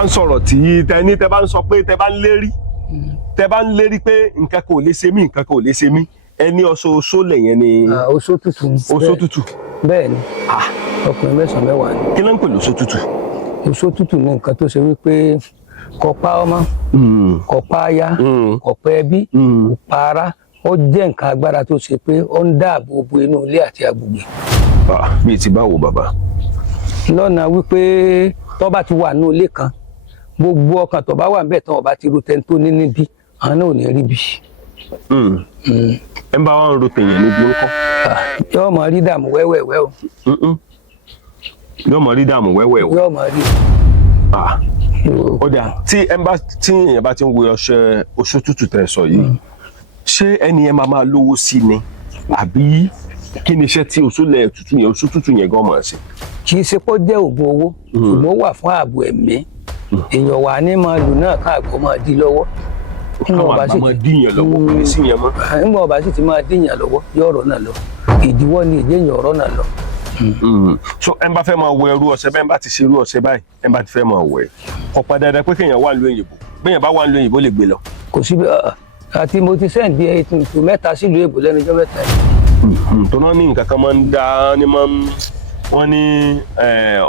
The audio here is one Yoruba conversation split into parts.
bá ń sọ̀rọ̀ tí tẹ bá ń sọ pé tẹ bá ń lérí pé nǹkan kò lè ṣe mí nǹkan kò lè ṣe mí ẹni oṣooṣo lẹ́yìn ni. oṣó tútù. oṣó tútù. bẹ́ẹ̀ ni ọkùnrin 9 mẹ́wàá ni. kí ló ń pè lóṣó tútù. oṣó tútù ní nǹkan tó ṣe wípé kò pa ọmọ kò pa aya kò pa ẹbí kò pa ara ó jẹ́ nǹkan agbára tó ṣe pé ó ń dáàbò bo inú ilé àti agbègbè. bíi ti báwo bàbá. lọ́nà wípé tó bá ti wà ní ilé kan gbogbo ọkàn tó bá wà níbẹ̀ tó bá ti ro tẹ́ni tó ní níbí àwọn náà ò ní rí bí. ẹ ń bá wọn ro tèèyàn níbi ńkọ́. yóò mọ rí dààmú wẹ́wẹ́wẹ́ o. yóò mọ rí dààmú wẹ́wẹ́wẹ́. yóò mọ rí. ó dà tí èèyàn bá ti ń wo ọṣẹ oṣó tútù tẹ́ sọ yìí ṣé ẹni ẹ máa lówó sí ni àbí kí ni iṣẹ́ tí oṣó tútù yẹn gan máa ṣe. kì í ṣe pé ó jẹ́ oògùn owó ṣùgbọ́n ó wà fún ààbò ẹ̀mí èèyàn wà ní máa lù náà káàgbọ́ máa dí lọ́wọ́. káwọn àgbà máa díyàn lọ́wọ́ kò ní sí yẹn mọ́. nígbà ọba sì ti máa díyàn lọ́wọ́ yóò ọ̀rọ̀ náà lọ ìdíwọ́ ni ìdíyàn ọ̀rọ̀ náà lọ. so ẹ bá fẹ́ máa wẹ irú ọṣẹ bẹ́ẹ̀ bá ti ṣe irú ọṣẹ báyìí ẹ bá ti fẹ́ máa wẹ̀ ọ̀pá dáadáa pé kéèyàn wà lóyìnbó béèyàn bá wà lóyìnbó lè gbé lọ. kò síbi àti mo ti sẹ́ǹdì ètò 3 sílùú èbò lẹ́nu ọjọ́ 7 yìí. tó náà ní nǹkan kan máa ń dá ní máa ń wọ́n ní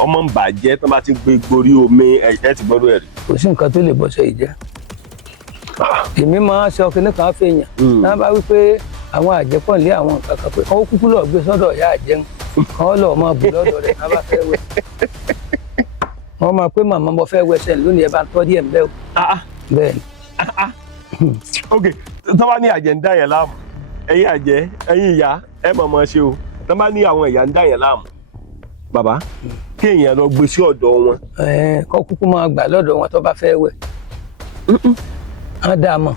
ọmọ ń bàjẹ́ tó bá ti gbé gorí omi ẹ ti gbọ́dọ̀ ẹ̀rí. kò sí nǹkan tó lè bọ́sẹ̀ yìí jẹ́. èmi máa ń ṣe ọkùnrin kan fèèyàn náà bá wí pé àwọn àjẹpọ̀ nílé àwọn nǹkan kan pé kọ́ kúkú lọ́ọ́ gbé sọ́dọ̀ ìyá àjẹun kọ́ lọ́ọ́ máa bù lọ́dọ̀ rẹ̀ náà bá fẹ́ wẹ̀. wọ́n máa pé màmá mo fẹ́ wẹsẹ̀ lónìí ẹ bá ń tọ́ díẹ̀ mbẹ́ o. bẹ́ẹ̀ ni. ok tó bá ní àjẹ́ ń dá yẹn láàmú ẹ̀yin àjẹ́ ẹ̀yin ìyá ẹ mọ̀ ṣe o tó bá ní àwọn ìyá ń dá yẹn láàmú bàbá kí èèyàn lọ gbé sí ọ̀dọ̀ wọn. kọ́ kúkú máa gbà lọ́dọ̀ wọn tó bá fẹ́ wẹ̀. á dà mọ̀.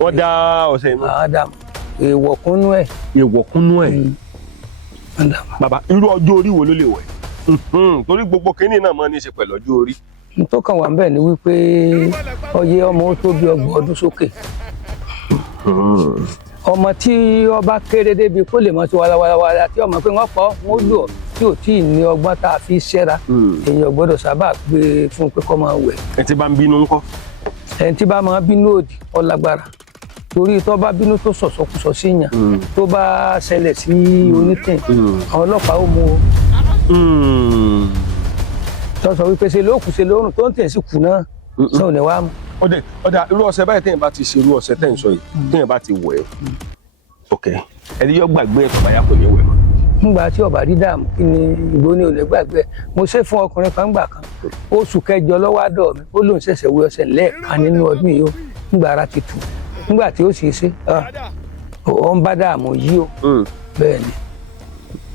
wọ́n dá ọ̀sẹ̀ inú. á dà mọ̀ èèwọ̀ kúnnú ẹ̀. èèwọ̀ kúnnú ẹ̀. bàbá irú ọjọ́ orí wo ló lè wẹ̀. torí gbogbo kínní náà máa ní í ṣe pẹ̀lú ọjọ́ orí. tó kàn wá ń bẹ̀ ni wípé ọyẹ ọmọ ó tó bí 30 ọdún sókè. ọmọ tí ọba kéré débi kó lè mọ sí wàlàwàlà tí ọmọ pé wọ́n pọ̀ wọ́n lò tí ò tí ì ní ọgbọ́n tá a fi ṣẹ́ra èèyàn gbọ́dọ̀ sábà gbé fún pé kó máa wẹ̀. ẹ ti bá ń bínú ńkọ́. ẹni tí bá máa bínú òdì ó lágbára torí tó bá bínú tó sọ̀sọ̀kùsọ sí yàn tó bá ṣẹlẹ̀ sí onítìn àwọn ọlọ́pàá ó mú o. tó sọ wípé ṣe ló kù ṣe lórùn tó ń tẹ̀ sí kù náà sọ ní wàá mú. ọ̀dà irú ọṣẹ báyìí téèyàn bá ti ṣe irú ọṣẹ téèyàn sọ yìí téèyàn bá ti wẹ̀ ok ẹni yóò gbàgbé ẹ̀kọ́ báyà kò ní wẹ̀ mọ́. nígbà tí ọba rí dààmú kí ni ìgbóni ò lè gbàgbé mo ṣe fún ọkùnrin kan gbà kan oṣù kẹjọ lọ́wọ́ àdọ̀ mi ó lóun ṣẹ̀ṣẹ̀ wẹ̀ ọṣẹ lẹ́ẹ̀kan nínú ọdún yìí ó nígbà ara ti tù nígbà tí ó sì ṣe ọ ń bá dààmú yìí o bẹ́ẹ̀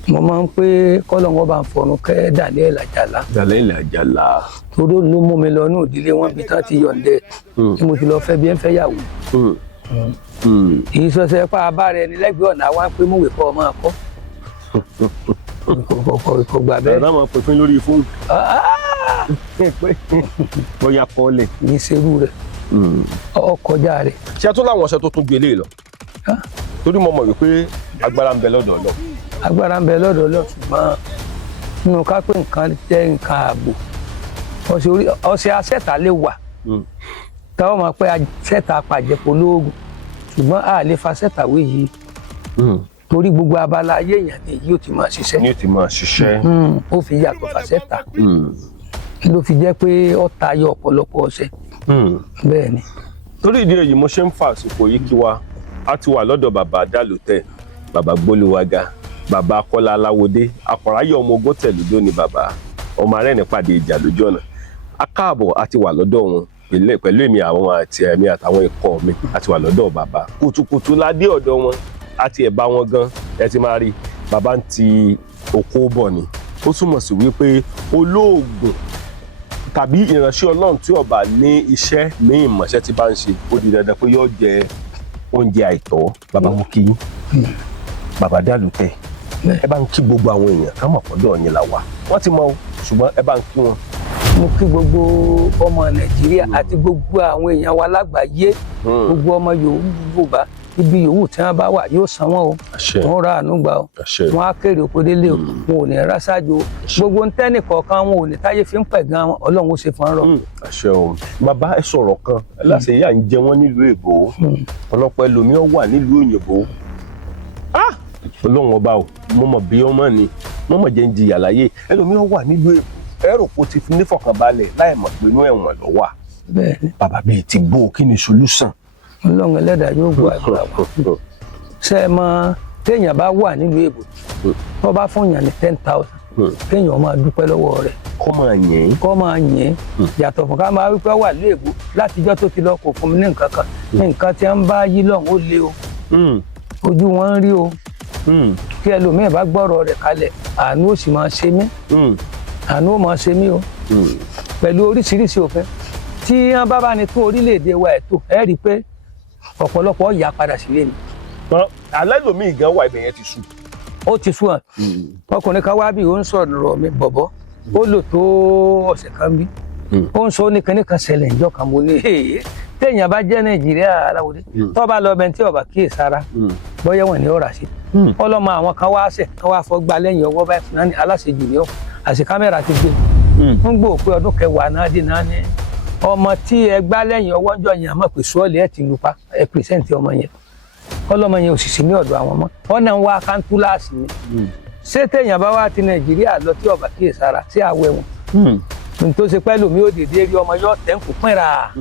ni mo máa ń pé kọ́lọ̀ wọn bá ń fọnù kẹ́ Daniel Àjàlá. Daniel Àjàlá. torí ló mú mi lọ ní òdílé wọn bí tán ti yọ̀ǹdẹ̀ tí mo ti lọ fẹ́ bí ẹ ń fẹ́ yàwó. ìsọsẹ pa abára ẹni lẹ́gbẹ̀ẹ́ ọ̀nà wa ń pé múwèé kọ́ ọmọ akọ́. kò gbà bẹ́ẹ̀. ẹ̀rọ máa pè fún lórí fóònù. bóyá kọ́lẹ̀. ní serú rẹ̀ ọkọjá rẹ̀. ṣé a tún láwọn ọṣẹ tó tún gbélé lọ torí mo mọ̀ wípé agbára ń bẹ lọ́dọ̀ Ọlọ́run. agbára ń bẹ lọ́dọ̀ Ọlọ́run ṣùgbọ́n nínú ká pé nǹkan jẹ́ nǹkan ààbò ọṣẹ asẹ́ta lè wà táwọn máa pẹ́ asẹ́ta apàjẹpọ̀ lóògùn ṣùgbọ́n a lè fa asẹ́ta wé yìí torí gbogbo abala ayé èèyàn ni yóò ti máa ṣiṣẹ́. yóò ti máa ṣiṣẹ́. ó fi yàtọ̀ fàṣẹ́ta ló fi jẹ́ pé ó tayọ ọ̀pọ̀lọpọ̀ ọṣẹ. bẹ́ẹ̀ ni. torí ìdí èyí mo ṣe ń fa àsìkò yìí kí wa a ti wà lọ́dọ̀ bàbá Dálùtẹ̀ bàbá Gbólúwàgà bàbá Kọ́lá Aláwọdé àkọ̀ráyè ọmọ ogún tẹ̀lúdó ni bàbá ọmọ arẹ́ni pàdé ìjà lójú ọ̀nà a káàbọ̀ a ti wà lọ́dọ̀ wọn pẹ̀lú èmi àwọn àti ẹ̀mí àtàwọn ikọ̀ mi a ti wà lọ́dọ̀ bàbá kùtùkùtù la dé ọ̀dọ̀ wọn a ti ẹ̀ bá wọn gan ẹ ti máa rí bàbá ń ti oko bọ̀ ni ó túmọ̀ sí wípé olóògùn tàbí ìránṣẹ́ Ọlọ́run tí ó bá ní iṣẹ́ ní ìmọ̀ṣẹ́ tí bá ń ṣe ó di dandan pé yóò jẹ oúnjẹ àìtọ́ bàbá mú kí bàbá Dálùtẹ̀ ẹ bá ń kí gbogbo àwọn èèyàn ká mọ̀ pọ̀dọ̀ yín là wà wọ́n ti mọ̀ ṣùgbọ́n ẹ bá ń kí wọn. mo kí gbogbo ọmọ Nàìjíríà àti gbogbo àwọn èèyàn wa lágbàáyé gbogbo ọmọ Yorùbá ibi yòówù tí wọ́n bá wà yóò san wọ́n o àṣẹ wọ́n ra àánú gbà o àṣẹ wọ́n á kéré oko délé o wọn ò ní rásájú o gbogbo ń tẹ́nì kọ̀ọ̀kan wọn ò ní táyé fi ń pẹ̀ gan ọlọ́run ó ṣe fún ọ̀rọ̀. àṣẹ o bàbá ẹ sọ̀rọ̀ kan láṣẹ yà ń jẹ wọ́n nílùú èbó ọ̀pọ̀lọpọ̀ ẹlòmíràn wà nílùú òyìnbó ọlọ́run ọba o mo mọ̀ bí ọmọ ni mo mọ̀ jẹ́ ń jìyà láyé ẹlòmíràn wà nílùú èbó ẹ̀rọ kò ti fi nífọ̀kànbalẹ̀ láì mọ̀ pé inú ẹ̀wọ̀n ló wà. bẹ́ẹ̀ni bàbá bíi ti gbó kí ni solution. ọlọ́run ẹlẹ́dàá yóò gbọ́ àdúrà wa ṣe é mọ téèyàn bá wà nílùú èbó tó bá fún yàn ní 10,000 téèyàn máa dúpẹ́ lọ́wọ́ rẹ̀ kọ́ máa yẹn. kọ́ máa yẹn yàtọ̀ fún ká máa wípé wà nílùú èbó látijọ́ tó ti lọ kò fún mi ní nǹkan kan nǹkan tí wọ́n bá yí lọ́hùn ó le o ojú wọn ń rí o kí ẹlòmíì bá gbọ́rọ̀ rẹ̀ kalẹ̀ àánú ó sì máa ṣe mí àánú ó máa ṣe mí o pẹ̀lú oríṣiríṣi òfin tí wọ́n bá ní tún orílẹ̀-èdè wa ẹ̀ tó ẹ̀ rí i pé ọ̀pọ̀lọpọ̀ yà padà sílé ni. alẹ́ lomi gan wà ibẹ̀ yẹn ti sú. ó ti sú hàn ọkùnrin kan wá bí ó ń sọ̀rọ̀ mi bọ̀bọ̀ ó lò tó ọ̀sẹ̀ kan bí ó ń sọ ó ní kinní kan ṣẹlẹ̀ ìjọ kan mo ní téèyàn bá jẹ́ Nàìjíríà aláwòdé tó bá lọ bẹntí ọba kíyèsára bóyá wọn ni ó rà sí ọlọ́mọ àwọn kan wá ṣẹ̀ kan wá fọ́ gbá lẹ́yìn ọwọ́ báyìí fún aláṣejù ni ó àti kámẹ́rà ti gbé ń gbọ́ pé ọdún kẹwàá náà dín náà ní ọmọ tí ẹ gbá lẹ́yìn ọwọ́ jọ yẹn àmọ́ pé sọ́ọ̀lì ẹ̀ ti lu pa ẹ pèsèǹtì ọmọ yẹn ọlọ́mọ yẹn òṣìṣẹ́ ní ọ̀dọ̀ àwọn ọmọ wọn náà ń wá kántúláàsì ni ṣé téèyàn bá wá ti Nàìjíríà lọ tí ọba kíyèsára sí àwẹ̀ wọn tó ṣe pẹ́ lómi ó dèdè rí ọmọ yóò tẹ̀ ń kó pínra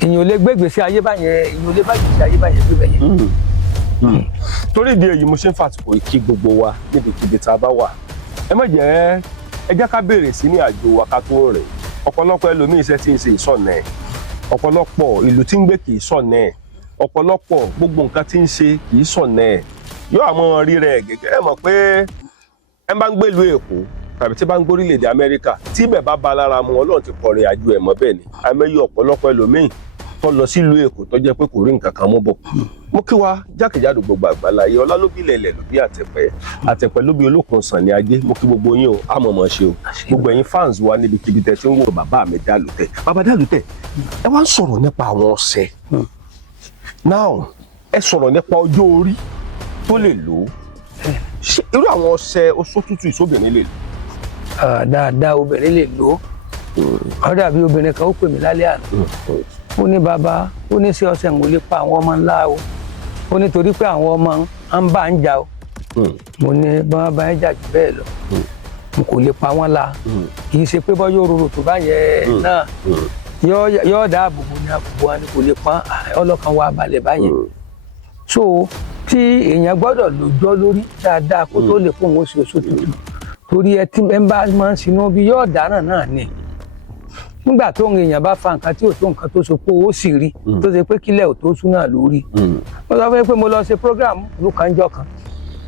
èèyàn ò lè gbé gbèsè ayé báyẹn èèyàn ò lè bá gbèsè ayé báyẹn gbé bẹ́yẹn. torí ìdí èyí mo ṣe ń fàtìkò kí gbogbo wa níbikíbi tá a bá wà ẹ má jẹ́ ẹ jẹ́ ká bẹ̀rẹ̀ sí ní àjò wa ká tó rìn ọ̀pọ̀lọpọ̀ ẹlòmíì iṣẹ́ tí ń ṣe ìsọ̀nà ẹ̀ ọ̀pọ̀lọpọ̀ ìlú tí ń gbé kì í sọ̀nà ẹ̀ ọ̀pọ̀lọpọ̀ gbogbo nǹkan tí ń ṣe kì í sọ̀nà ẹ̀ yóò àmọ́ rí rẹ̀ gẹ́gẹ́ ẹ mọ̀ pé ẹ bá ń gbé ìlú Èkó tàbí tí bá ń gbórílẹ̀-èdè Amẹ́ríkà tí ibẹ̀ bá ba lára mu Ọlọ́run ti kọrin àjò ẹ̀ mọ́ bẹ́ẹ̀ ni àmẹ́yẹ ọ̀pọ̀lọpọ̀ ẹlòmíì tó lọ sílùú Èkó tó jẹ́ pé kò rí nǹkan kan mú bọ̀ mo kí wa jákèjádò gbogbo àgbáláyé ọlá ló bí lẹ̀lẹ̀ ló bí àtẹ̀pẹ́ ló bí olókun sàn ní ajé mo kí gbogbo yín o àmọ̀mọ̀ ṣe o gbogbo ẹ̀yin fans wa níbikíbi tẹ́ tí ń wò bàbá mi Dálùtẹ̀ bàbá Dálùtẹ̀ ẹ wá ń sọ̀rọ̀ nípa àwọn ọṣẹ now ẹ sọ̀rọ̀ nípa ọjọ́ orí tó lè lò ó ṣé irú àwọn ọṣẹ oṣó tútù ìsóbìnrin lè lò. dáadáa obìnrin lè lò ó dàbí obìnrin kan ó pè mí lálẹ́ àná ó ní bàbá ó ní sí ọṣẹ ń lè pa àwọn ọmọ ńlá o ó ní torí pé àwọn ọmọ ń bá ń jà o mo ní bá bá ń jà jù bẹ́ẹ̀ lọ n kò lè pa wọ́n la kì í ṣe pé bọ́ yóò rorò tó bá yẹ náà yóò dáàbò bò ní àbùbò wa ni kò lè pa ọlọ́kan wa balẹ̀ báyẹn so tí èèyàn gbọ́dọ̀ lójọ́ lórí dáadáa kó tó lè fóun ó ṣe oṣù tuntun torí ẹ tí ẹ bá máa ń sinú bí yóò dáràn náà ni nígbà tó ń èèyàn bá fa nǹkan tí ò tó nǹkan tó so pé ó sì rí tó ṣe pé kílẹ̀ ò tó sún náà lórí mo sọ fún yín pé mo lọ ṣe program lùkànjọ kan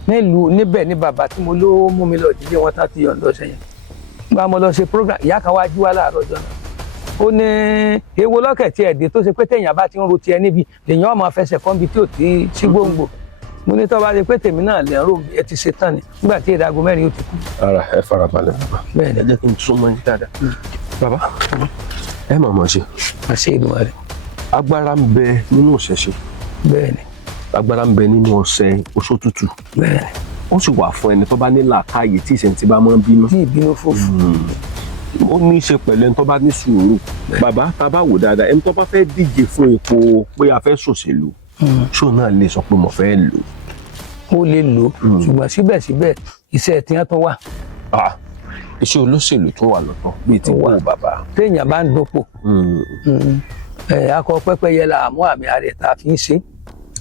nílùú níbẹ̀ ní bàbá tí mo ló mú mi lọ ìdílé wọn tá ti yọ̀ǹdọ̀ sẹ́yìn nígbà mo lọ ṣe program ìyá kan wá jí wá láàárọ̀ ọjọ́ náà ó ní èwo lọ́kẹ̀ tí ẹ̀ dé tó ṣe pé téèyàn bá ti ń ro tiẹ̀ níbi èèyàn máa fẹsẹ̀ kọ́ńbi tí ò tí sí gbòǹgbò mo ní tó bá ṣe pé tèmi náà lè ń rò ẹ ti ṣe tán ni nígbà tí ìdágo mẹ́rin ó ti kú. ara ẹ farabalẹ̀ bẹ́ẹ̀ ni ẹ jẹ́ kí n súnmọ́ yín dáadáa bàbá ẹ mọ̀ mọ̀ ṣe. àṣẹ ìlú rẹ. agbára ń bẹ nínú ìṣẹ̀ṣe. bẹ́ẹ̀ ni. agbára ń bẹ nínú ọṣẹ oṣó tútù. bẹ́ẹ̀ ni. ó sì wà fún ẹni tó bá ní làákàyè tí ìṣẹ̀ntì bá máa ń bínú. tí ìbínú fòfò. ó ní í ṣe pẹ̀lú ẹni tó bá ní sùúrù. bàbá tá a bá wò dáadáa ẹni tó bá fẹ́ díje fún ipò pé a fẹ́ ṣòṣèlú ṣó náà lè sọ pé mo fẹ́ lò. ó lè lò ṣùgbọ́n síbẹ̀síbẹ̀ iṣẹ́ tí wọ́n tún wà. iṣẹ́ olóṣèlú tún wà lọ́tọ̀ bíi ti wọ́n bàbá. téèyàn bá ń dopò akọ pẹ́pẹ́yẹ la àmú àmì àrẹ tá a fi ń ṣe.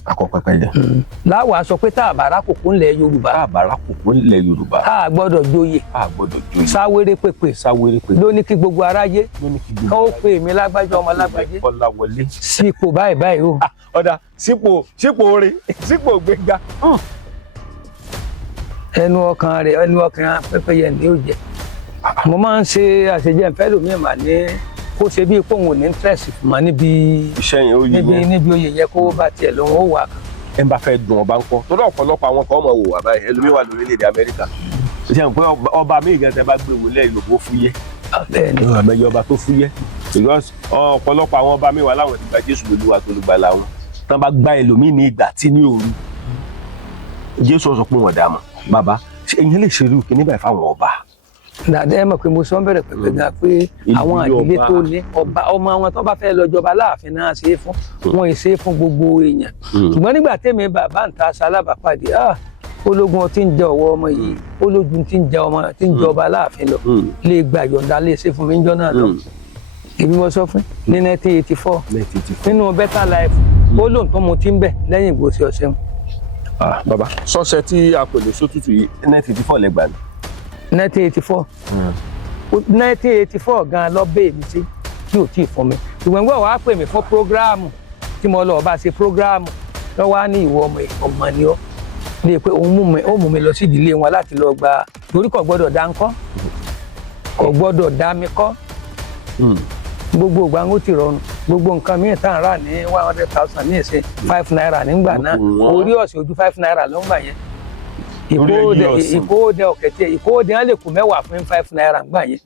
akọ pẹ́pẹ́yẹ. láwa sọ pé tá a bá rákòkò ńlẹ̀ Yorùbá. tá a bá rákòkò ńlẹ̀ Yorùbá. a gbọ́dọ̀ joyè. a gbọ́dọ̀ joyè. sáwéré pépè. sáwéré pépè. ló ní kí gbogbo aráyé. kán ó pè mí lágbájá ọmọ lágbájé. Kọ́láwọlé. sípò báyìí báyìí o. ọ̀dà sípò orin sípò gbéga. ẹnu ọkàn pẹ́pẹ́yẹ ni ó jẹ. mo máa ń ṣe àṣejẹ ìfẹ́ lómi mà ní kó ṣe bí kóun ò ní interest fún ma níbi iṣẹ́ yẹn ó yí yẹn níbi oyè yẹn kó bá tiẹ̀ lòun ó wà kan. ẹ bá fẹ́ dùn ọba ńkọ́ torí ọ̀pọ̀lọpọ̀ àwọn kan máa wò wá báyìí ẹlòmíín wà lórílẹ̀‐èdè Amẹ́ríkà ṣe ń pẹ́ ọba mi ìgbà tẹ́ bá gbé wọlé ìlòbó fúyẹ́ bẹ́ẹ̀ni àmẹ́yẹ ọba tó fúyẹ́ because ọ̀pọ̀lọpọ̀ àwọn ọba mi wà láwọn ti gba Jésù lólúwa tó ló gba làwọn tán bá gbá ẹlòmíì ní ìgbà tí ní òru Jésù sọ pé wọ́n dá mọ̀ bàbá ẹ̀yin lè ṣerú kí níbẹ̀ fáwọn ọba. dàdá ẹ mọ̀ pé mo sọ ń bẹ̀rẹ̀ pẹ̀pẹ̀ gan pé àwọn àdílé tó ní ọba ọmọ wọn tó bá fẹ́ lọ jọba láàfin náà ṣe é fún wọn ì ṣe é fún gbogbo èèyàn ṣùgbọ́n nígbà tèmi bàbá ń ta ṣalábàpàdé ológun tí ń jẹ ọwọ́ ọmọ yìí ológun tí ń jẹ ọmọ tí ń jọba láàfin lọ lè gbà yọ̀ǹda lè ṣe fún mi níjọ́ náà lọ èmi mo sọ fún ní 1984 nínú Better Life ó lóun tó mu tí ń bẹ̀ lẹ́yìn ìgbòsí ọ̀sẹ̀ mu. bàbá sọ́sẹ̀ tí a pè lè sótútù yìí 1984 lẹ́gbàá ni. 1984 1984 gan lọ bẹ́ẹ̀ mi sí tí ò tí ì fún mi ṣùgbọ́n gbọ́ wàá pè mí fún prógráàmù tí mo lọ bá ṣe prógráàmù lọ́wọ́ á ní ìwọ ọmọ ni ọ́ lè pé ó mú mi lọ sí ìdílé wọn láti lọ gba torí kò gbọ́dọ̀ dá ń kọ́ kò gbọ́dọ̀ dá mi kọ́ gbogbo ìgbà ń ti rọrùn gbogbo nǹkan míì tá à ń rà ní 100,000 ní ìsìn 5 naira nígbà náà orí ọ̀sẹ̀ ojú 5 naira ló ń gbà yẹn ìkówóde ọ̀kẹ́tẹ̀ ìkówóde wọn lè kó 10 fún 5 naira nígbà yẹn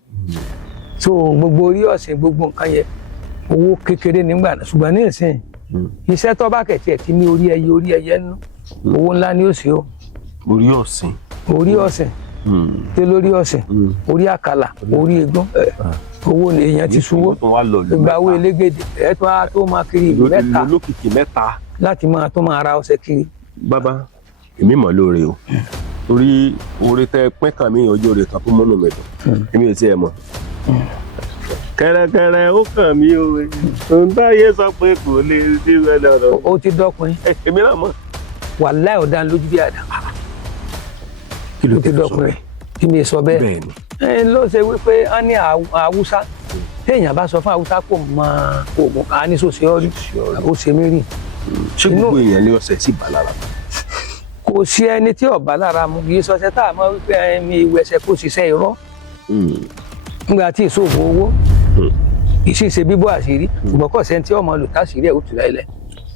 so gbogbo orí ọ̀sẹ̀ gbogbo nǹkan yẹn owó kékeré nígbà náà ṣùgbọ́n ní ìsìn iṣẹ́ tó bá kẹ̀tì ẹ̀ tí ní orí ẹyẹ nínú owó ńlá ni ó sì ó. orí ọ̀sìn tí lórí ọ̀sìn orí àkàlà orí egbọn owó èèyàn ti ṣúwó ìgbàwó elégédé ẹ̀ tó máa kiri ìlú mẹ́ta láti máa tó máa ra ọṣẹ kiri. bàbá èmi mọ̀ lóore o torí oore tẹ pín kàn mí ojú oore kan tó múnú mi dùn èmi ò tiẹ̀ mọ̀ kẹrẹkẹrẹ ó kàn mí o òun táyé sọ pé kò lè dé wẹ́lẹ̀ ọ̀rọ̀. ó ti dọ́kùnrin. èmi náà mọ̀. wàláhì ọ̀dà lójú bí àdá. kí ló ti dọ́kùnrin kí mi sọ bẹ́ẹ̀. bẹ́ẹ̀ni. ló ṣe wípé a ní Haúsá téèyàn bá sọ fún Haúsá kò mọ oògùn kan á ní sòsì ọrí ó ṣe mí rí. ṣé gbogbo èèyàn ní ọ̀sẹ̀ sì bá lára mu. kò sí ẹni tí ọ̀bá lára mu kì í sọ ṣe tá a mọ̀ wípé mi ìwẹ̀sẹ̀ kò ṣiṣẹ́ irọ́ nígbà tí ìṣòwò owó ìṣìṣe bíbọ́ àṣírí ṣùgbọ́n kò sẹ́ni tí ọmọ lò táṣírí ẹ̀ ó tù láìlẹ̀.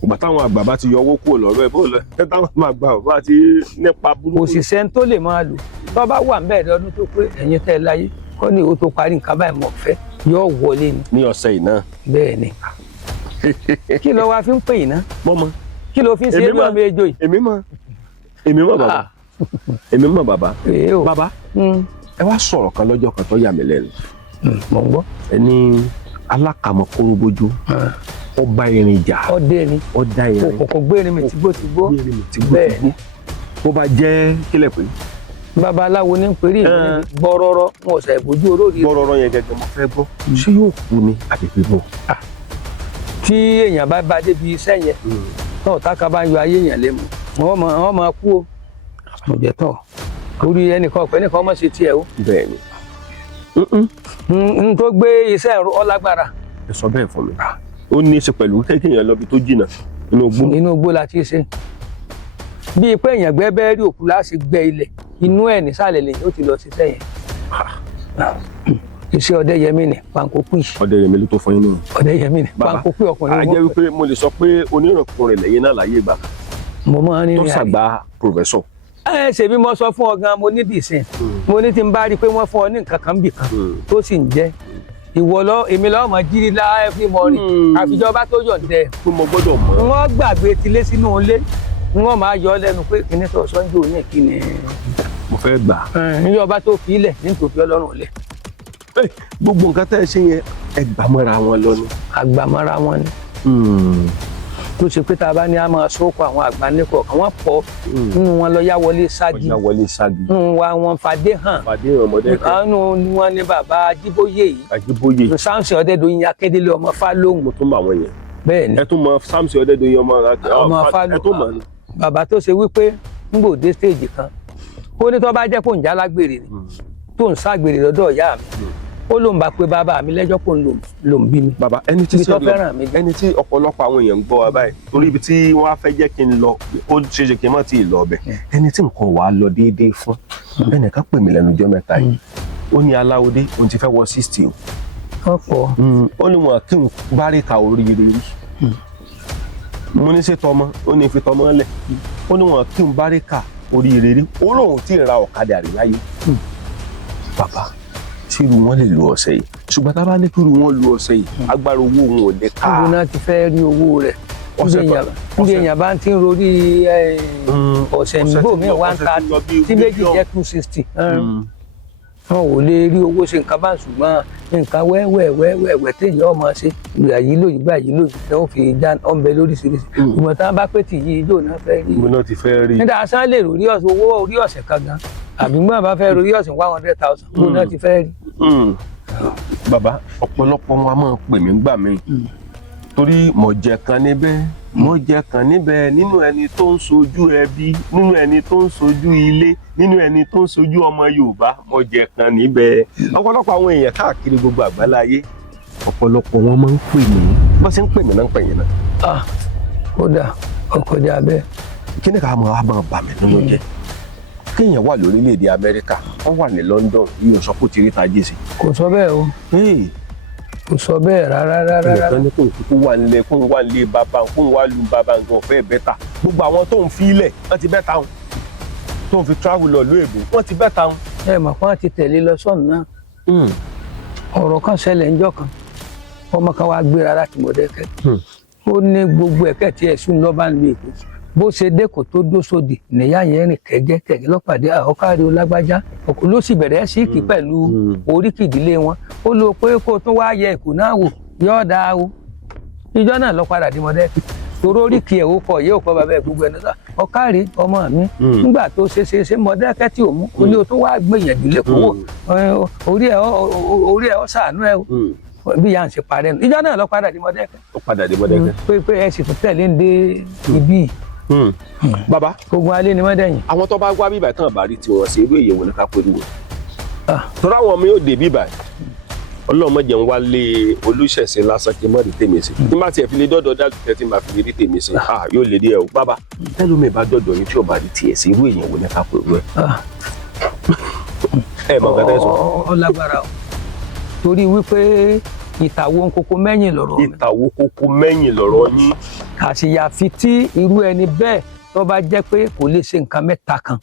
ìgbà táwọn àgbà bá ti yọ owó kúrò lọ́rọ̀ ẹ̀ bó lọ ẹ táwọn máa gbà ọ bá ti nípa burúkú. òṣìṣẹ́ tó lè máa lò tó bá wà níbẹ̀ ọdún tó pé ẹ̀yin tẹ́ ẹ láyé kọ́ ni o tó parí nǹkan báyìí mọ̀ fẹ́ yóò wọlé ni. ní ọ̀sẹ̀ yìí náà. bẹ́ẹ̀ ni kí ló wá fi ń pè yín ná. mọ́mọ́ kí ló fi ń ṣe é bí ọmọ ejò yìí. èmi mọ̀ bàbá èmi mọ̀ bàbá bàbá ẹ wá sọ̀rọ̀ kan lọ́jọ́ kan tó yà mí lẹ́nu. mọ̀ ń gbọ́. ẹni alákàmọ́ kóróbójú ọba irin jà ọdá irin kòkò gbérin mi tìgbó bẹ́ẹ̀ ni bó bá jẹ́ kílẹ̀ pé. babaláwo ní péré ìlú gbọ́rọ́rọ́ wọn ò sẹ̀ bójú olórí. gbọ́rọ́rọ́ yẹn gẹ́gẹ́ mo fẹ́ gbọ́ ṣé yóò kú ni àbí pé bọ́. tí èèyàn bá débi iṣẹ́ yẹn náà táka bá ń yọ ayé èèyàn lé mu wọ́n máa kú o ọ̀jẹ̀ tán orí ẹnìkan ọ̀pẹ nìkan ọmọ ṣe tiẹ̀ o. bẹ́ẹ̀ ni. n tó gbé iṣẹ́ ẹ̀rọ ọlágbára. ẹ sọ bẹ́ẹ̀ fún mi ó ní í ṣe pẹ̀lú kéèyàn lọ bí tó jìnnà inú igbó. inú igbó la ti ṣe bíi pé èèyàn gbẹ́ bẹ́ẹ̀ rí òkú láti gbẹ́ ilẹ̀ inú ẹ̀ nísàlẹ̀ lẹ́yìn ó ti lọ ṣiṣẹ́ yẹn. iṣẹ́ Ọdẹ́yẹmí ni Pankopí. Ọdẹ́yẹmí ló tó fún yín nù. Ọdẹ́yẹmí ni Pankopí ọkùnrin. a jẹ́ wípé mo lè sọ pé onírànkùnrin lẹ́yìn náà láyé ìgbà kan. mo máa ń ní tó ṣàgbà pòfẹ́sọ̀. ṣèbí mo sọ fún ọ gan mo ní dìísìn mo ní tí n bá rí i pé wọ́n fún ọ ní nǹkan kan bì kan tó sì ń jẹ́ ìwọ lọ èmi lọ́wọ́ mọ̀ jírí lá every morning àfijọba tó yọ̀ǹdẹ. pé mo gbọ́dọ̀ mọ̀. wọ́n gbàgbé tilé sínú ilé wọ́n máa yọ ọ lẹ́nu pé kíní tó sọ́njú òní kíní. mo fẹ́ gbà. níjọba tó fi ilẹ̀ nítòfin ọlọ́run lẹ̀. gbogbo nǹkan tẹ́ ẹ ṣe yẹn ẹ gbàmọ́ra wọn lọ ni. àgbàmọ́ra wọn ni. tó ṣe pé tá a bá ní a máa sọ́kọ̀ àwọn àgbà nípò kan wọ́n pọ̀ nínú wọn lọ yá wọlé ságì nínú wa wọn fàdé hàn ọmọdé kan nínú wọn ní bàbá Ajíbóyè yìí Samson Ọdẹ́dọ̀yìn Akíndélé ọmọ Fálóhùn. mo tún mọ àwọn yẹn. bẹ́ẹ̀ ni ẹ tún mọ Samson Ọdẹ́dọ̀yìn ọmọ Fálóhùn. ẹ tún mọ ni. bàbá tó ṣe wípé ń gbòde stéèjì kan ó ní tó bá jẹ́ kó ń jálágbèrè ni tó ń ságbèrè lọ́dọ̀ ìyá mi ó ló ń bá pé bàbá mi lẹ́jọ́ kó ń lò ń bí mi. bàbá ẹni tí ọ̀pọ̀lọpọ̀ àwọn èèyàn ń gbọ́ wa báyìí torí ibi tí wọ́n á fẹ́ jẹ́ kí n lọ ó ṣe é ṣe kí n má tí ì lọ ọbẹ̀ ẹni tí nǹkan wàá lọ déédéé fún ẹnìkan pè mí lẹ́nu ọjọ́ mẹ́ta yìí ó ní Aláwọ̀dé òun ti fẹ́ wọ 60 o. ọ̀pọ̀. ó ní wọn kí n báríkà oríire rí mo ní ṣe tọmọ ó ní fi tọmọ lẹ̀ ó ní wọn kí n báríkà oríire rí ó lóun tí ì ra ọ̀kadà rí láyé. bàbá tíru wọn lè lo ọ̀sẹ̀ yìí ṣùgbọ́n tá a bá ní kíru wọn lo ọ̀sẹ̀ yìí agbára owó wọn ò lè ká. ìlú náà ti fẹ́ rí owó rẹ̀ níbi èèyàn bá ti ń rorí ọ̀sẹ̀ nígbò míì 130 tí méjì jẹ́ 260 wọn ò lè rí owó ṣe nǹkan bá ṣùgbọ́n nǹkan wẹ́wẹ́wẹ́wẹ́ téèyàn ọmọ ṣe ìgbà yìí lòyìn gbà yìí lòyìn tí wọ́n fi já ọ̀nbẹ lóríṣiríṣi ìmọ̀ tí wọ́n bá pé tì yí ijó náà fẹ́ rí. mo náà ti fẹ́ rí. nígbà sán lè rí owó orí ọ̀sẹ̀ kan gan àbí gbọ́n bá fẹ́ rí ọ̀sẹ̀ 100,000 mo náà ti fẹ́ rí. bàbá ọ̀pọ̀lọpọ̀ wọn a máa pè mí gbà mí torí mo jẹ kan níbẹ̀ nínú ẹni tó ń sojú ẹbí nínú ẹni tó ń sojú ilé nínú ẹni tó ń sojú ọmọ Yorùbá mo jẹ kan níbẹ̀. ọ̀pọ̀lọpọ̀ àwọn èèyàn káàkiri gbogbo àgbáláyé ọ̀pọ̀lọpọ̀ wọn máa ń pè mí bó ṣe ń pè mí náà ń pè yín náà. kódà ọkọjà bẹ́ẹ̀. kí ni ká máa bà mí nínú jẹ́ kéèyàn wà lórílẹ̀‐èdè Amẹ́ríkà wọ́n wà ní London yóò sọ pé ó ti rí tajé sí. kò sọ bẹ́ẹ̀ o kò sọ bẹ́ẹ̀ rárá. ìyàtọ̀ ní kó wà nílé bàbá kó wà lu bàbá nǹkan ọ̀fẹ́ bẹ́tà gbogbo àwọn tó ń fi ilẹ̀ wọ́n ti bẹ́tà wọn tó ń fi travel lọ lóòbù wọ́n ti bẹ́tà wọn. ẹ mọ̀ pé wọ́n ti tẹ̀lé lọ sọ́ọ̀nù náà ọ̀rọ̀ kan ṣẹlẹ̀ ńjọ́ kan ọmọ kan wá gbéra láti Mọ̀dákẹ́kẹ́ ó ní gbogbo ẹ̀kẹ́ tí ẹ̀sùn lọ́ba ń lu Èkó bó ṣe dẹ́kọ̀ tó dó sódì nìyá yẹn rìn kẹ́gẹ́kẹ́gẹ́ lọ́pàdé ọ̀kárí olágbájá ọkọ̀ ló sì bẹ̀rẹ̀ sí kí pẹ̀lú oríkì ìdílé wọn ó lọ pé kó tó wá yẹ Èkó náà wò yóò dáa o ìjọ náà lọ padà di Mọ̀dákẹ́kẹ́ torí oríkì ẹ̀ ó kọ yóò kọ bàbá ẹ̀ gbogbo ẹ̀ náà ọ̀kárí ọmọ mi nígbà tó ṣe Mọ̀dákẹ́kẹ́ tí ò mú ó ní o tó wá gbìyànjú lẹ́kọ̀ọ́ orí ẹ̀ ó ṣàánú ẹ̀ o bí yà ń ṣe parẹ́ nù ìjọ náà lọ padà di Mọ̀dákẹ́kẹ́. ó padà di Mọ̀dákẹ́kẹ́. pé ẹ sì tún tẹ̀lé ń dé ibí. bàbá ogun alẹ́ ni wọ́n dẹ̀yìn. àwọn tó bá wá bíbà tán bá rí tiwọn ṣe irú ìyẹ̀wò ní ká pé wò. torí àwọn mi ò dé bíbà Ọlọ́run má jẹ́ ń wá lé Olúṣẹ̀ṣẹ̀ lásán kí n má rí tèmi sí. tí n bá tiẹ̀ fi lè dọ́dọ̀ Dálùtẹ́ tí n bá fi lè rí tèmi sí yóò lè rí ẹ o. bàbá tẹ́lómi bá dọ́dọ̀ yín tí ò bá rí tiẹ̀ sí irú ìyẹ̀wò ní ká pé wò ẹ mọ̀ gẹ́gẹ́ sọ. ọlágbára o torí wípé ìtàwó kókó mẹ́yìn lọ̀rọ̀ mi. ìtàwó kókó mẹ́yìn lọ̀rọ̀ yín. àṣìyàfi tí irú ẹni bẹ́ẹ̀ tó bá jẹ́ pé kò lè ṣe nǹkan mẹ́ta kan.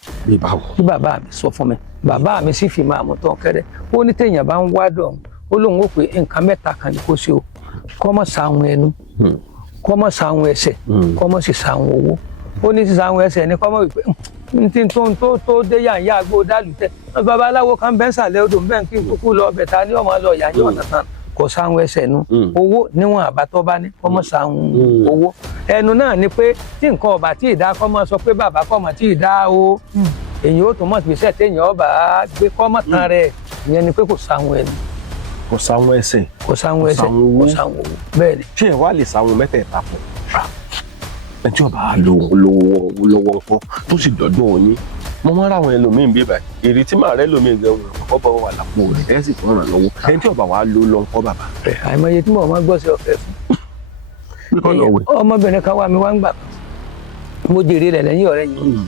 tí bàbá mi sọ fún mi bàbá mi sì fi máa mú tán kẹ́rẹ́ ó ní téèyàn bá ń wá dọ̀ ó lóun ó pé nǹkan mẹ́ta kan ni kó ṣe o kó má ṣàwọn ẹnu kó má ṣàwọn ẹsẹ̀ kó má sì ṣàwọn owó ó ní sí ṣàwọn ẹsẹ̀ ní kó má wípé ntí tó dé yàǹyà àgbo Dálùtẹ́ babaláwo kan bẹ́ẹ̀ sàlẹ̀ odò bẹ́ẹ̀ kí n kúkú lọ ọbẹ̀ ta ni ọmọ lọ yàǹyà ọ̀nà tán kò sáwọn ẹsẹ̀ nu owó níwọ̀n àbátọ́ bá ní kọ́ mọ́ sáwọn owó ẹnu náà ni pé tí nǹkan ọba tí ì dá kọ́ mọ́ sọ pé bàbá kọ́ mọ́ tí ì dá o èyí ó tún mọ̀ sí iṣẹ́ téèyàn ọba gbé kọ́ mọ́ tán rẹ̀ ìyẹn ni pé kò sáwọn ẹnu. kò sáwọn ẹsẹ̀ kò sáwọn ẹsẹ̀ kò sáwọn owó bẹ́ẹ̀ ni. ṣé ẹ wá lè sáwọn mẹ́tẹ̀ẹ̀ta pọ̀ ẹ tí ọba lọ́wọ́ ńkọ́ tó sì dọ́dún òní mo máa ń ra àwọn ẹlòmíín bí báyìí èrè tí màá rẹ lómiín gan wọn kọ́ bá wà lápò rẹ̀ ẹ̀ sì tún ràn lọ́wọ́ ẹni tí ọba wa ló lọ ńkọ́ bàbá. àìmọye tí mo máa gbọ́ sí ọ̀fẹ́ fún ọmọbìnrin kan wá mi wá ń gbà mo jèrè rẹ̀ lẹ́yìn ọ̀rẹ́ yìí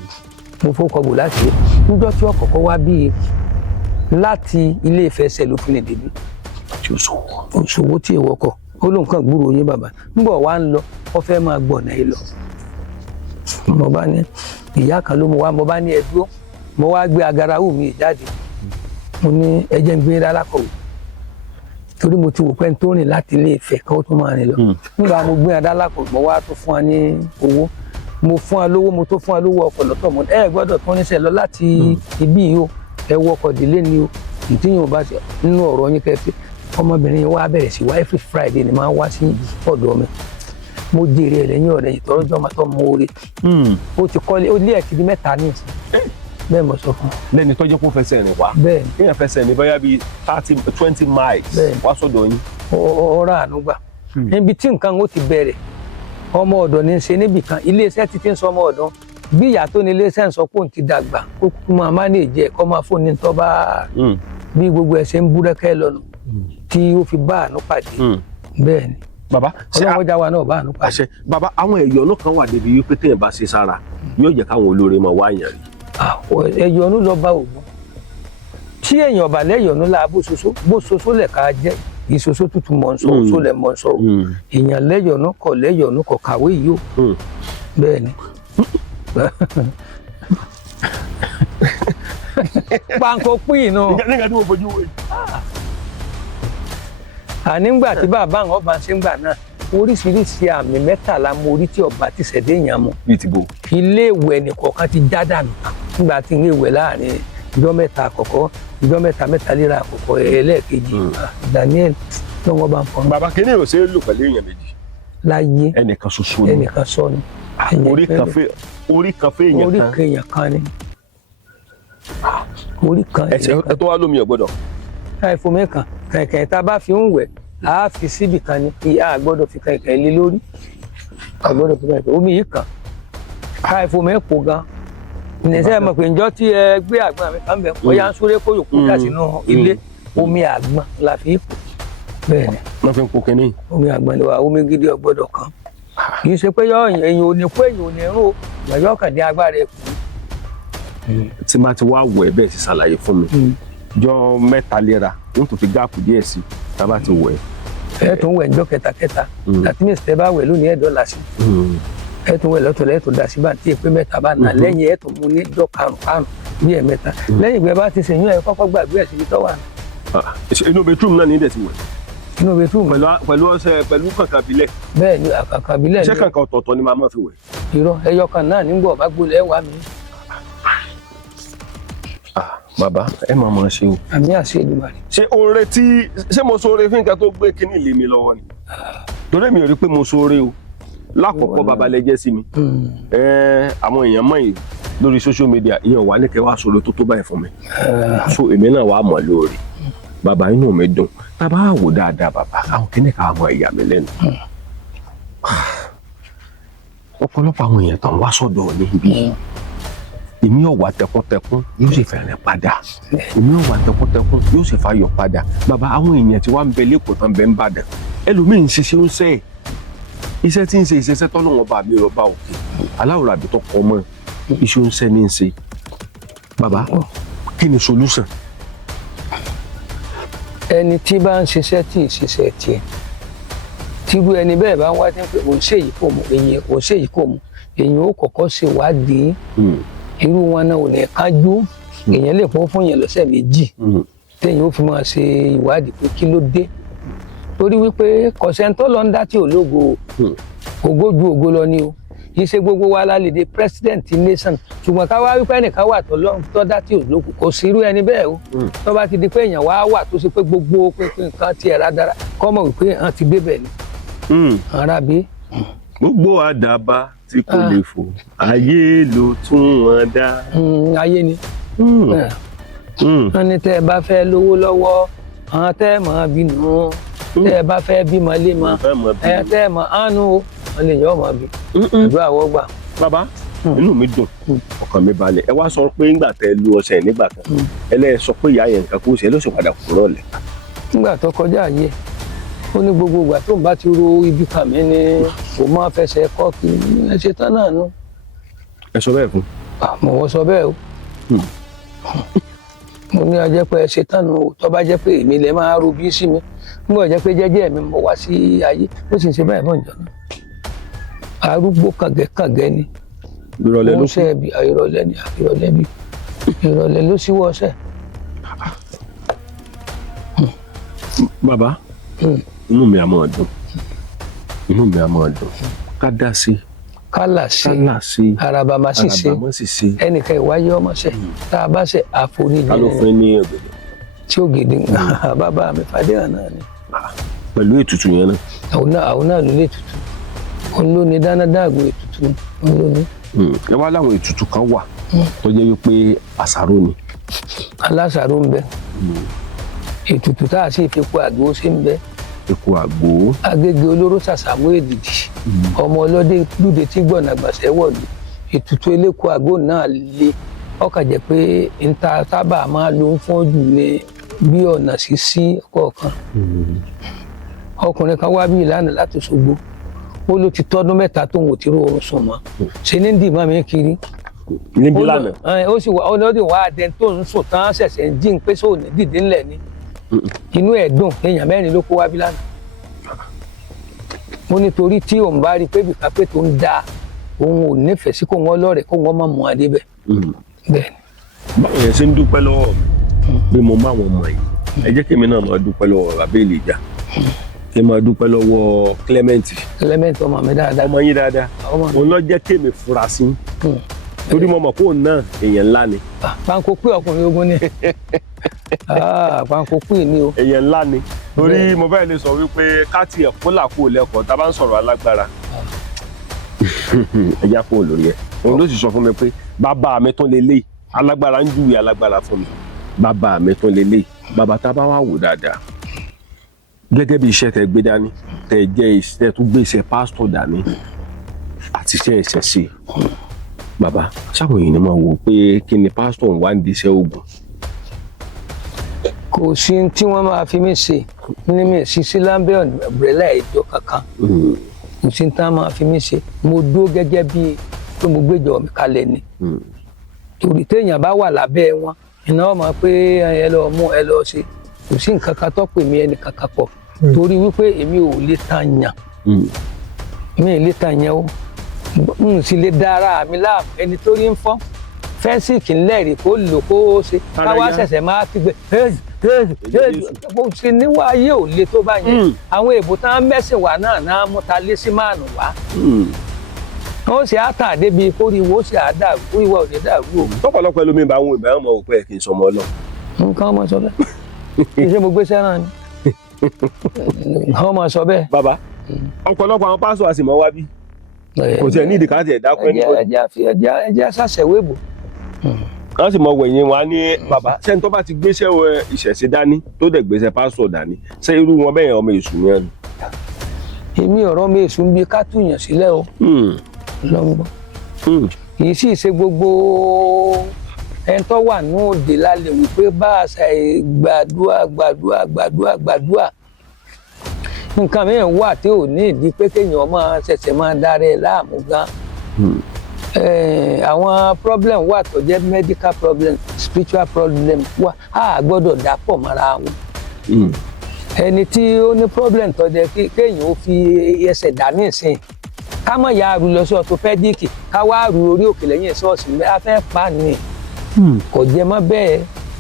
mo fọkọ̀ bò láti rí níjọ́ tí ọkọ̀ọ̀kọ̀ wá bíi láti Ilé Ifẹ̀ Ṣẹ̀lófin débi òṣòwò tí èèwọ̀ kọ̀ ó lóun kàn gbúròó yín bàbá nígbà wá ń lọ ọ fẹ́ máa gbọ̀nà yìí lọ mo bá ní ìyá kan ló mú wá mo bá ní ẹdúró mo wá gbé agarawu mi jáde mo ní ẹjẹ ń gbé lálákọ̀wé torí mo ti wò pé tó rìn láti Ilé Ifẹ̀ kan ó tún máa rìn lọ nígbà mo gbé adálákọ̀wé mo wá tó fún wa ní owó mo fún wa lówó mo tó fún wa lówó ọkọ̀ lọ́tọ̀ mo ẹ gbọ́dọ̀ tó níṣẹ́ lọ láti ibí yìí o ẹ wọ ọkọ̀ délé ni o ìtìyìn ò bá ṣe nínú ọ̀rọ̀ yín kẹfì ọmọbìnrin yẹn wá bẹ̀rẹ̀ sí wá every Friday ni máa ń wá sí ọ̀dọ̀ mi mo jèrè ẹ lẹ́yìn ọ̀rẹ́ ìtọ́jọ́ máa tọ́ mọ orí ó ti kọ́lé ó lé ẹ̀ ti di mẹ́ta ní ìsìn bẹ́ẹ̀ mo sọ fún un. lẹ́ni tọ́jú kó fẹsẹ̀ rìn wá bẹ́ẹ̀ ni kéèyàn fẹsẹ̀ rìn bóyá bíi 20 miles wá sọ́dọ̀ yín. ọ̀rọ̀ ànúgbà níbi tí nǹkan ó ti bẹ̀rẹ̀ ọmọ ọ̀dọ̀ ní í ṣe níbì kan iléeṣẹ́ ti ń sọ ọmọ ọ̀dọ̀ bí ìyá tó ní iléeṣẹ́ ń sọ pé òun ti dàgbà kó kú máa mánéèjì ẹ̀ kó máa fún ní tọ́ bá bí gbogbo ẹ̀ ṣe ń búrẹ́kẹ́ lọ́nu tí ó fi bá àánú pàdé bẹ́ẹ̀ ni bàbá ọlọ́run ọjà wa náà bá àánú pàdé. àṣẹ bàbá àwọn ẹ̀yọ́nú kan wà débi wípé téèyàn bá ṣe sára yóò jẹ́ káwọn olóore máa wá àyàn rí. ẹ̀yọ́nú lọ bá ògùn tí èèyàn bá lẹ́yọ̀nú la bó soso lẹ̀ ká jẹ́ ìsoso tútù mọ̀ ń sọ òṣó lẹ̀ mọ̀ ń sọ èèyàn lẹ́yọ̀nú kọ̀ kàwé yìí o bẹ́ẹ̀ ni. panko pín iná. nígbà tí mo fojú wo yìí. ànígbà tí bàbá àwọn ọba ṣe ń gbà náà oríṣiríṣi àmì 13 mo rí tí ọba ti ṣẹ̀dé èèyàn mu. bíi ti bò. ilé ìwẹ̀ nìkọ̀ọ̀kan ti já dànù nígbà tí ilé ìwẹ̀ láàrin ìjọ 3 àkọ́kọ́ ìjọ 3 léra àkọ́kọ́ ẹlẹ́ẹ̀kejì Daniel lọ́wọ́ bá ń fọ́n. bàbá kínní ò ṣe é lò pẹ̀lú èèyàn méjì. láyé ẹnìkan ṣoṣo ni. ẹnìkan sọ ni. orí kan fẹ́ èèyàn kan. orí kan èèyàn kan ni. orí kan ẹsẹ̀ ẹ tó wá lómi ọ̀gbọ́dọ̀. káyọ̀ fún mi kan kẹ̀kẹ́ tá a bá fi ń wẹ̀ a fi síbì kan ni kí a gbọ́dọ̀ fi kẹ̀kẹ́ lé lórí a gbọ́dọ̀ fi kẹ̀kẹ́ omi yìí kan káyọ̀ fún mi pò gan ìnẹsẹ̀ mọ̀ pé ǹjọ́ tí ẹ gbé àgbọn mi kan bẹ̀ ọ̀yà ń súré kó yòókù dà sínú ilé omi àgbọn la fi pò bẹ́ẹ̀ ni. wọ́n fi ń po kínní. omi àgbọn ni wa omi gidi ọ̀gbọ́dọ̀ kan kì í ṣe pé èèyàn ò ní kó èèyàn ò ní rún ìyàjọ́ kàn dé agbára ẹ̀ kù. tí máa ti wá wọ̀ ẹ́ bẹ́ẹ̀ sì ṣàlàyé fún mi jọ 3 léra n tó fi gáàpù díẹ̀ sí tá a bá ti wọ̀ ẹ́. ẹ tún wẹ̀ ǹjọ́ kẹta láti ní ìsìtẹ́ bá wẹ̀ lónìí $1 sí ẹ tún wẹ̀ lọ́tọ̀ lẹ́tọ̀ dà sí báńtì pé 3 bá nà lẹ́yìn ẹ tún mú ní jọ́ 5 bí ẹ̀mẹ́ta lẹ́yìn ìgbẹ́ bá ti ṣèyún ẹ kọ́kọ́ gbàgbé ẹ̀ síbi tó wà. inú bedroom náà ní ìdẹ̀ ti wẹ̀. inú bedroom pẹ̀lú ọṣẹ pẹ̀lú kankan bílẹ̀. bẹ́ẹ̀ ni kankan bílẹ̀ ni. iṣẹ́ kankan ọ̀tọ̀ọ̀tọ̀ ni màá máa fi wẹ̀. irọ́ ẹyọ kan náà nígbà bá gbólẹ̀ wà mí. bàbá ẹ máa máa ṣe o. àmì àṣẹ Èdùmàrè. ṣé mo sóore fún nǹkan tó gbé kínní lé mi lọ́wọ́ ni torí mi ò rí pé mo sóore o lákọ̀ọ́kọ́ bàbá lẹ jẹ́ sí mi àwọn èèyàn mọ̀ yìí lórí social media ìyẹn wà ní kẹwàá sóore tó báyìí fún mi so èmi náà wàá mọ̀ lóore bàbá inú mi dùn bàbá wò dáadáa bàbá àwọn kínní ká mọ ìyá mi lẹ́nu ọ̀pọ̀lọpọ̀ àwọn èèyàn tó ń wá sọ́dọ̀ níbí èmi ò wá tẹkuntẹkun yóò sì fẹ̀rẹ̀ padà èmi ò wá tẹkuntẹkun yóò sì fàyọ̀ padà bàbá àwọn èèyàn tí wàá ń bẹ lẹ́kọ̀ọ́ tán bẹ ń bàdàn ẹlòmíì ń ṣiṣẹ́ ń sẹ́ iṣẹ́ tí ń ṣe iṣẹ́ tọ́lọ́wọ́n bá mi rọ̀bà òkè aláwòrán àbí tó kọ́ mọ́ iṣẹ́ ń sẹ́ ní ń ṣe bàbá kí ni solution. ẹni tí bá ń ṣiṣẹ́ tí ì ṣiṣẹ́ tiẹ̀ tírú ẹni bẹ́ẹ̀ bá ń wá pé òun ṣèyí kò mú èyí òun ṣèyí kò mú èyí ó kọ́kọ́ ṣèwádìí irú wọn náà ò ní kájú èèyàn lè fún yẹn lọ́sẹ̀ 2 téèyàn ó fi máa ṣe ìwádìí pé kí ló dé torí wípé kọ̀sẹ́ńtọ́ lọ ń dá tí ò lógo ògo ju ògo lọ ni o yìí ṣe gbogbo wa la lè dé president nation ṣùgbọ́n ká wá wípé ẹnìkan wà tó dá tí ò lógo kò sí irú ẹni bẹ́ẹ̀ o tó bá ti di pé èèyàn wá wà tó ṣe pé gbogbo pé nǹkan tiẹ̀ rádára kọ́ mọ̀ wípé hàn ti débẹ̀ ni ara bí. gbogbo àdàbà tí kò lè fò ayé ló tún wọn dá. ayé ni wọ́n ní tẹ́ ẹ bá fẹ́ lówó lọ́wọ́ àwọn tẹ́ ẹ mọ̀ bínú tẹ́ ẹ bá fẹ́ bímọ lé mọ tẹ́ ẹ mọ̀ ánú o wọ́n lè yọ ọmọ bí àdúrà wọ́n gbà. bàbá inú mi dùn ọkàn mi balẹ̀ ẹ wá sọ pé ńgbà tẹ́ lu ọṣẹ nígbà kan ẹlẹ́yẹ sọ pé ìyá yẹn nǹkan kó ṣe ló sì padà kúrò lẹ̀. nígbà tó kọjá ayé ó ní gbogbo ìgbà tó ń bá ti ro ibi kan mi ni kò máa fẹsẹ̀ kọ́ kí ẹ ṣe tán náà nù. ẹ sọ bẹ́ẹ̀ fún. àmọ́ wọ́n sọ bẹ́ẹ̀ o mo ní ajẹ́ pé ẹ ṣe tán nù tó bá jẹ́ pé èmi lè máa ro bí sí mi nígbà jẹ́ pé jẹ́jẹ́ mi mo wá sí ayé ó sì ń ṣe báyìí bọ̀ ǹjọ́ náà arúgbó kàngẹ́kàngẹ́ ni ìrọ̀lẹ́ ló ṣe bí ìrọ̀lẹ́ ni ìrọ̀lẹ́ bí ìrọ̀lẹ́ ló síwọ́ ọṣẹ́. bàbá inú mi á máa dùn inú mi á máa dùn ká dá sí kálà sí araba máa sì ṣe ẹnìkan ìwáyé ọmọ ṣe tá a bá ṣe àforíjì ká ló fún ní ọ̀gẹ̀dẹ̀ tí ògèdè bàbá mi Fàdéhàn náà ni. pẹ̀lú ètùtù yẹn náà. àwọn náà ló lè tutù òun ló ní dánadáàgbò ètùtù òun ló ní. ẹ wá láwọn ètùtù kan wà tó jẹ́ wípé àṣàrò ni. aláṣàrò ń bẹ ètùtù tá a sì fi po àgbo sí ń bẹ. epo àgbo. agége olóró ṣàṣàmú èdìdì ọmọ ọlọ́dẹ lóde tí gbọ̀nà gbàṣẹ́ wọ̀lú ètùtù eléko àgbo náà le ọkà jẹ́ pé níta sábà máa lo ń fọ́n jù ní bí ọ̀nà sí ọ̀kọ̀ọ̀kan. ọkùnrin kan wá bí ìlànà láti Òṣogbo ó ló ti tọ́dún 3 tóun ò ti rí oorun sùn mọ́ ṣe ní dìímọ̀ mi kiri. níbi lánàá. ó sì wá ọlọ́dẹ wá adẹ́n tó ń sùn tán ṣẹ̀ṣẹ̀ ń jí ń pé sóòní dìde ńlẹ̀ ni inú ẹ̀ dùn èèyàn 4 ló kó wá bí lánàá. mo nítorí tí òun bá rí i pé bìkà pé tó ń da òun ò nífẹ̀ẹ́ sí kó wọn lọ́rẹ̀ẹ́ kó wọn má mú adé bẹ́ẹ̀. bẹ́ẹ̀ni. báwo yẹn ṣe ń dúpẹ́ lọ́wọ́ mi pé mo má wọn mọ̀ yìí ẹ jẹ́ kí èmi náà máa dúpẹ́ lọ́wọ́ bàbá Èlíjà kí n máa dúpẹ́ lọ́wọ́ Clement ọmọ mi dáadáa. ọmọ yín dáadáa òun ló jẹ́ kémi fura sí torí mo mọ̀ kó náà èèyàn ńlá ni. Panko pé ọkùnrin ogun ni panko pé ni o. èèyàn ńlá ni torí mo fẹ́ lè sọ wípé káàtì ẹ̀kọ́ làkó lẹ́kọ̀ọ́ tá a bá ń sọ̀rọ̀ alágbára ẹ̀yà kó lórí ẹ̀ òun ló sì sọ fún mi pé bàbá mi tún lélẹ̀ alágbára ń júwe alágbára fún mi bàbá mi tún lélẹ̀ bàbá tá a bá wà wò dáadáa gẹ́gẹ́ bí iṣẹ́ tẹ gbé dání tẹ jẹ́ iṣẹ́ tó gbé iṣẹ́ pásítọ̀ dání àti iṣẹ́ ìṣẹ̀ṣe bàbá sáwọn èèyàn máa wò pé kí ni pásítọ̀ ń wá ní iṣẹ́ oògùn. kò sí tí wọ́n máa fi mí ṣe ní mi ṣiṣẹ́ lábẹ́ ọ̀brẹ́là ìjọ kankan kò sí tí wọ́n máa fi mí ṣe mo dúró gẹ́gẹ́ bí pé mo gbéjọ mi kalẹ̀ ni torí téèyàn bá wà lábẹ́ wọn iná wọn máa pé ẹ lọ mú ẹ lọ ṣe kò sí nǹkan kan tó pè mí ẹnì kankan pọ̀ torí wípé èmi ò lè tàn yàn mi ò lè tàn yàn o n sì lè da ara mi láàmú ẹni tó rí ń fọ́n fẹ́ǹsì kì í lẹ́rìí kó lò kó ṣe káwá ṣẹ̀ṣẹ̀ máa kígbe bó ṣe níwá ayé ò le tó bá yẹn àwọn èèbò tá ń mẹ́sìn wá náà mú ta lé sí máàlù wá wọ́n ṣe àtà débi kórìíwó ṣe àdàrú kórìíwá ò ní dàrú o. tọ́pọ̀lọpọ̀ ẹlòmíín bá àwọn ìbá ọmọ òpó ẹ̀ kì í sọmọ lọ. nǹkan ọmọ sọ bẹ́ẹ̀ iṣẹ́ mo gbé sẹ́ràn ni nǹkan ọmọ sọ bẹ́ẹ̀. bàbá ọ̀pọ̀lọpọ̀ àwọn pásọ̀ àsìmọ́ wá bí kò tiẹ̀ ní ìdíkàtì ẹ̀dá pẹ́ ní. ẹja ṣàṣẹwé bò. wọ́n sì mọ wẹ̀yìn wa ní bàbá sẹ́ni tó bá ti gbéṣẹ́ ìṣẹ̀ṣe dání tó dẹ̀ gbéṣẹ́ pásọ̀ dání ṣé irú wọn bẹ́ẹ̀ ọmọ èṣù ni ẹnu. èmi ọ̀rọ̀ mi èṣù ń bí ká túyàn sílẹ̀ o lọ́ngbọ́n kì í sì ṣe gbogbo ẹni tó wà ní òde lálẹ́ wípé bá a ṣe gbàdúrà nǹkan mìíràn wà tí ò ní ìdí pé kéèyàn máa ṣẹ̀ṣẹ̀ máa dára ẹ̀ láàmú gan. àwọn problem wà tó jẹ́ medical problem spiritual problem wà á gbọ́dọ̀ dàpọ̀ mọ́ra wọn. ẹni tí ó ní problem tó jẹ́ kéèyàn ó fi ẹsẹ̀ dá ní ìsìn ká mọ̀ ya àrùn lọ sí orthopedic ká wá àrùn orí òkè lẹ́yìn ṣọ́ọ̀ṣì a fẹ́ pa ni kò jẹ mọ́ bẹ́ẹ̀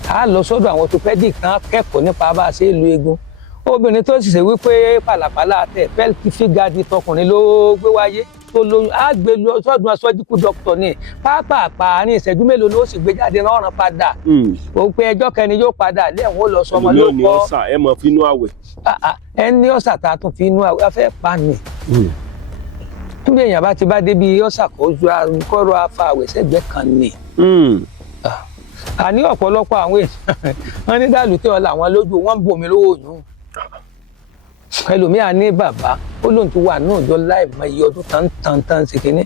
á lọ sọ́dọ̀ àwọn orthopedic kan kẹ́kọ̀ọ́ nípa bá a ṣe é lu eegun obìnrin tó sì ṣe wípé pàlàpàlà tẹ pẹ́ẹ́lí fígàdì tọkùnrin ló gbé wáyé tó lóyún á gbé lọ sọ́dún aṣọ́jíkú dókítà ní pápápá ní ìṣẹ́jú mélòó ló sì gbé jáde náà ràn padà òun pé ẹjọ́ kẹni yóò padà lẹ́wọ̀n ó lọ sọmọ ló kọ́ ẹni ọ̀sà ẹ mọ̀ fínú àwẹ̀. ẹni ọ̀sà tá a tún fi inú àwẹ̀ afẹ́ pa ni níbi èèyàn bá ti bá débi ọ̀sà kọ́rọ̀ afa àwẹ̀ sẹ́gbẹ́ kan ni àní ọ̀pọ̀lọpọ̀ àwọn èèyàn wọn ní dàlùtẹ́ ọ̀la àwọn lójú wọn ń bomi lówó yùn ẹlòmíà ní bàbá ó lóun ti wà náà jọ láìmọye ọdún tán ṣe kínní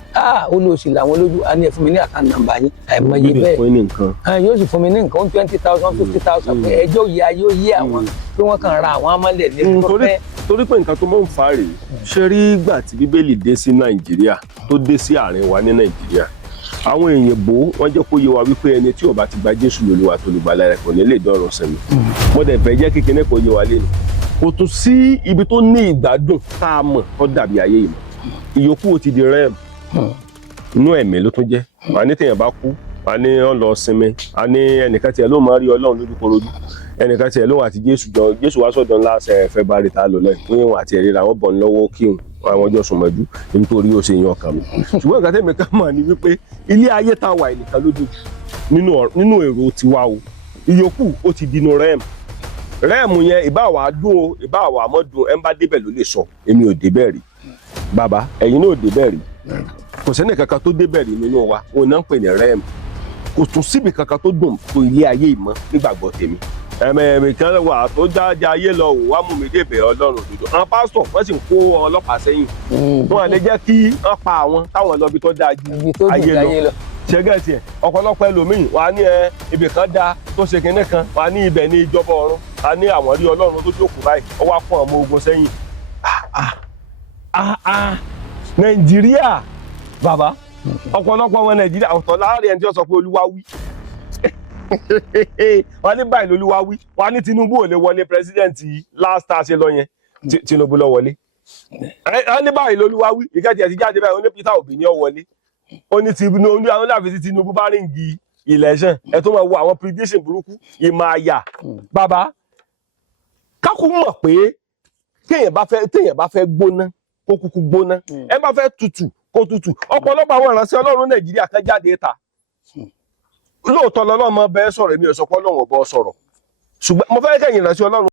ó lóun sì làwọn lójú a ní ẹ fún mi ní àkànnà nàmbà yín àìmọye bẹ́ẹ̀ yóò sì fún mi ní nǹkan 20,000 50,000 pé ẹjọ́ yìí ayé ó yé àwọn pé wọ́n kàn ra àwọn amálẹ̀ ní pípẹ́. torí pé nǹkan tó máa ń fa rèé ṣe rí ìgbà tí bíbélì dé sí nàìjíríà tó dé sí àárín wa ní nàìjíríà àwọn èèyàn bò wọ́n jẹ́ kó yé wa wípé ẹni tí ó bá ti gba jésù lólúwa tó lùgbàlà rẹ̀ kò ní lè dọ̀run sẹ́mi mo dẹ̀ fẹ́ jẹ́ kékeré kó yé wa lẹ́nu kò tún sí ibi tó ní ìgbádùn tá a mọ̀ tó dàbí ayé yìí mọ́ ìyókù ó ti di rẹ́ẹ̀mù inú ẹ̀mí ló tún jẹ́ wà ní téèyàn bá kú wà ní ọ̀ lọ sinmi wà ní ẹnìkan tiẹ̀ ló máa rí ọlọ́run lójúkorojú ẹnìkan tiẹ̀ lóun àti jésù wá sọ̀dọ̀ ńlá ẹ̀fẹ́ bá rí ta lò lẹ́yìn pé wọn àti ẹ̀rí ra wọn bọ̀ lọ́wọ́ kí àwọn ọjọ́ sùnmọ́jú nítorí ó ṣe yan ọkàn mi ṣùgbọ́n nǹkan tẹ́mi ká mọ̀ ni wípé ilé ayé tá a wà nìkan ló dojú nínú èrò tiwa o ìyókù ó ti dínú rẹ́ẹ̀mù yẹn ìbá wà dùn o ìbá wà mọ́ dùn ẹ̀ ń bá débẹ̀ ló lè sọ èmi ò débẹ̀ rí bàbá ẹ̀yin náà ò débẹ̀ rí kò sẹ́ni kankan tó débẹ̀ rí nínú wa òun náà ń pè ní rẹ́ẹ̀mù kò tún síbi kankan tó dùn tó ilé ayé ìmọ̀ nígbàgbọ́ tèmi ẹ̀mẹ̀ẹ̀mẹ̀ kan wà tó jáde ayé lọ wò wá mú mi débẹ̀ ọlọ́run òdodo àwọn pásítọ̀ wọ́n sì ń kó ọlọ́pàá sẹ́yìn wọn lè jẹ́ kí wọ́n pa àwọn táwọn lọ bí tó dáa ju ayé lọ ṣẹ́gẹ́ tiẹ̀ ọ̀pọ̀lọpọ̀ ẹlòmíì wà á ní ibì kan dá tó ṣe kinní kan wà á ní ibẹ̀ ní ìjọba ọ̀run wà á ní àwọn rí ọlọ́run tó jókòó báyìí ó wá fún ọmọ ogun sẹ́yìn. nàìjíríà bàbá ọ̀pọ̀lọpọ̀ ọmọ nàìjíríà ọ̀tọ̀ láàrin ẹni tí wọ́n sọ pé olúwa wí wọ́n ní báyìí lolúwa wí wọ́n ní tinubu ò lè wọlé pírẹsidẹ́ǹtì last time ṣe lọ yẹn tinubu lọ wọlé wọ́n ní báyìí lolúwa wí ìkẹ́jì ẹ̀ ti jáde báyìí ó ní peter obi ní ó wọlé ó ní tinubu àwọn láàfin tí tinubu bá ríǹgì election ẹ tó máa wo àwọn prediction burúkú ìmọ̀ àyà bàbá kákú mọ̀ pé téèyàn bá fẹ́ gbóná kó kúkú gbóná ẹ bá fẹ́ tutù kó tutù ọ̀pọ̀lọpọ̀ àwọn ìránṣẹ́ Ọlọ́run Nàìjíríà kan jáde ta lóòótọ́ lọ́lọ́mọ bẹ́ẹ̀ sọ̀rọ̀ èmi ò sọ pé Ọlọ́run ò bọ́ sọ̀rọ̀ ṣùgbọ́n mo fẹ́ kẹ́yìn ìránṣẹ́ Ọlọ́run